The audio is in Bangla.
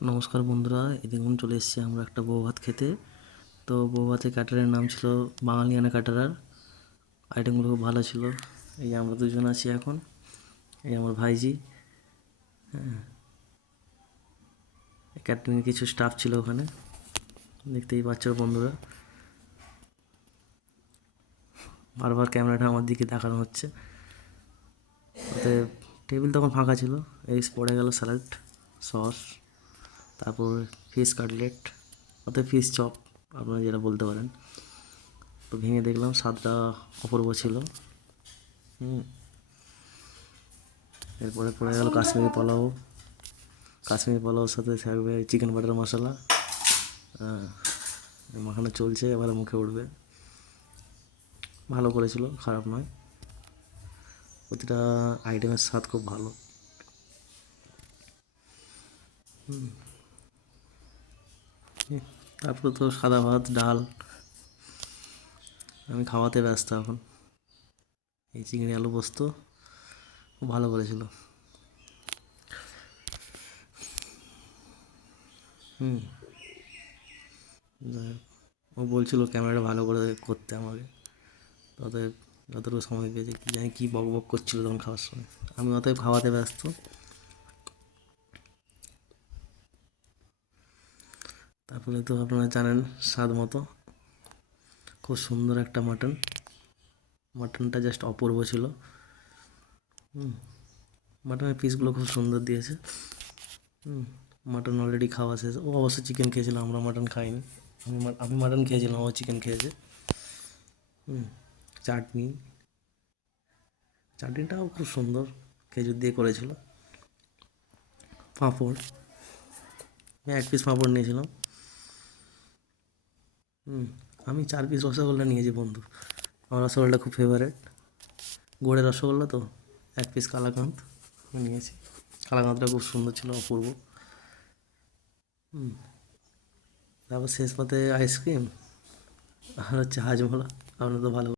নমস্কার বন্ধুরা, দেখুন চলে এসেছি আমরা একটা বউ ভাত খেতে। তো বউ ভাতের ক্যাটারের নাম ছিল বাঙালিয়ানা ক্যাটারার। আইটেমগুলো খুব ভালো ছিল। এই আমরা দুজন আছি এখন, এই আমার ভাইজি। ক্যাটারিংয়ের কিছু স্টাফ ছিল ওখানে, দেখতেই পাচ্ছ বন্ধুরা। বারবার ক্যামেরাটা আমার দিকে দেখানো হচ্ছে। ওতে টেবিল তখন ফাঁকা ছিল। এই পড়ে গেল স্যালাড, সস, তারপর ফিশ কাটলেট, অর্থাৎ ফিশ চপ আপনারা যেটা বলতে পারেন। তো ভেঙে দেখলাম স্বাদটা অপূর্ব ছিল। এরপরে পড়ে গেল কাশ্মীরি পোলাও। কাশ্মীরি পোলাওর সাথে থাকবে চিকেন বাটার মশলা। মাখানো চলছে, এবারে মুখে উঠবে। ভালো করেছিল, খারাপ নয়। প্রতিটা আইটেমের স্বাদ খুব ভালো। তারপরে তো সাদা ভাত, ডাল। আমি খাওয়াতে ব্যস্ত এখন। এই চিংড়ি আলু পোস্ত খুব ভালো করেছিল। যাই হোক, ও বলছিল ক্যামেরাটা ভালো করে করতে আমাকে। অতএব যতটুকু সময় পেয়েছে, কী জানি কী বক বক করছিল তখন খাওয়ার সময়। আমি অতএব খাওয়াতে ব্যস্ত। তারপরে তো আপনারা জানেন স্বাদ মতো খুব সুন্দর একটা মাটন। মাটনটা জাস্ট অপূর্ব ছিল। মাটনের পিসগুলো খুব সুন্দর দিয়েছে। মাটন অলরেডি খাওয়া শেষ। ও অবশ্য চিকেন খেয়েছিল, আমরা মাটন খাইনি। আমি মাটন খেয়েছিলাম, ও চিকেন খেয়েছে। চাটনি, চাটনিটাও খুব সুন্দর, খেজুর দিয়ে করেছিল। পাঁপড়, আমি 1 পিস পাঁপড় নিয়েছিলাম। আমি 4 পিস রসগোল্লা নিয়েছি বন্ধু। আমার রসগোল্লাটা খুব ফেভারেট, গুড়ের রসগোল্লা তো। 1 পিস কালাকাঁদ আমি নিয়েছি। কালাকাঁদটা খুব সুন্দর ছিল, অপূর্ব। তারপর শেষ পাতে আইসক্রিম আর হচ্ছে হাজমোলা। আপনারা তো ভালো